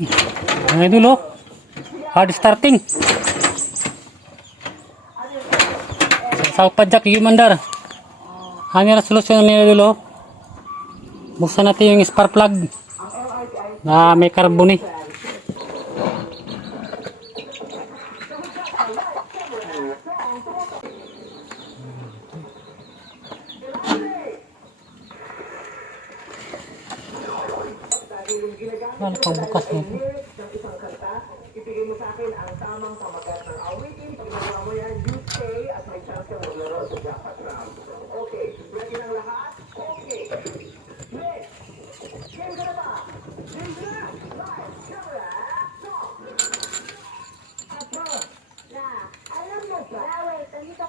Ang idol, oh. Hard starting. Salpadjak Yumandar. Hanggang na solusyon nila idol, oh. Buksan natin yung spark plug na may carbon eh. Ano pang bukas nito? Ibigay mo sa akin ang tamang pamagat ng awitin. Pag nagawa mo yan, you stay at may chance kang maglaro sa jackpot round. Okay, ready ng lahat? Okay. Next, game ka na ba? Game ka na! Live, camera, song! Apo, na, alam mo ba? Wait, andito.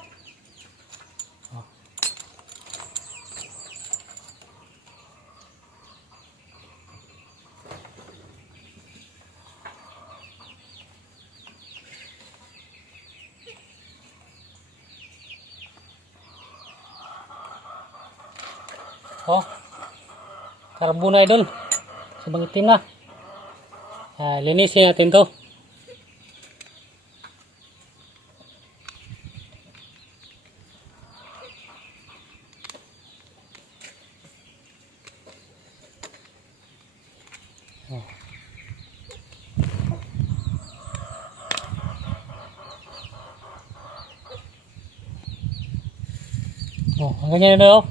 Oh, carbon na idol. Sabang itim na. Linisin natin to. Oh, ang ganyan na daw.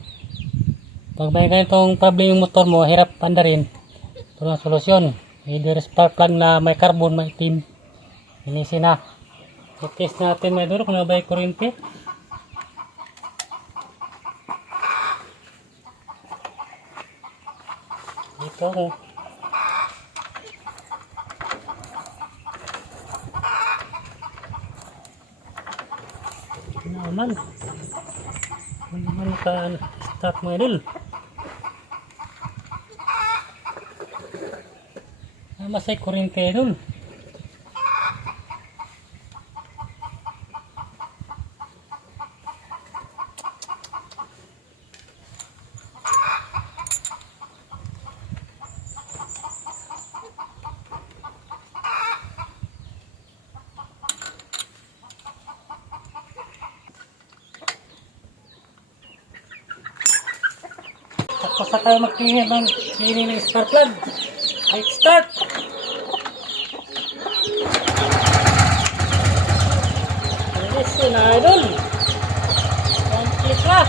Pag may ganitong problem yung motor mo, hirap pandarin. Ito ang solusyon. Either spark plug na may carbon, may itim. Linisin na. I-test natin mga idol kung nabay kuryente. Ito oh. Naman. Naman ka-start mga idol. Masay kuryente idol. Tapos sa tayo mag-clean ng spark plug. Ay, start! Listen na idol. Complete na.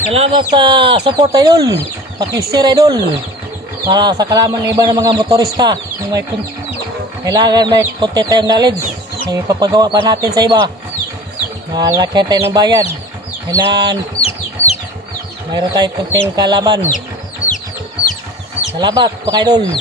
Salamat sa support idol. Paki-share idol. Para sa kalaman ng iba ng mga motorista. Yung may kailangan may konti tayong knowledge. May papagawa pa natin sa iba. Malaki tayo ng bayad. Kailangan mayroon tayong kunting kalaman. Salamat mga idol.